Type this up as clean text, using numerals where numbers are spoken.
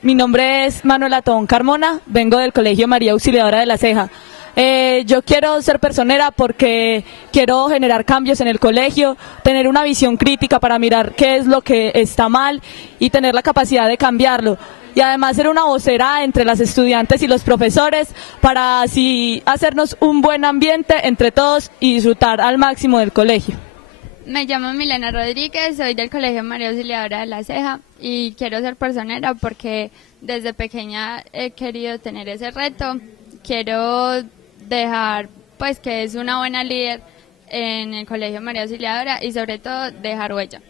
Mi nombre es Manuela Tobón Carmona, vengo del Colegio María Auxiliadora de La Ceja. Yo quiero ser personera porque quiero generar cambios en el colegio, tener una visión crítica para mirar qué es lo que está mal y tener la capacidad de cambiarlo. Y además ser una vocera entre las estudiantes y los profesores para así hacernos un buen ambiente entre todos y disfrutar al máximo del colegio. Me llamo Milena Rodríguez, soy del Colegio María Auxiliadora de La Ceja y quiero ser personera porque desde pequeña he querido tener ese reto. Quiero dejar pues que es una buena líder en el Colegio María Auxiliadora y sobre todo dejar huella.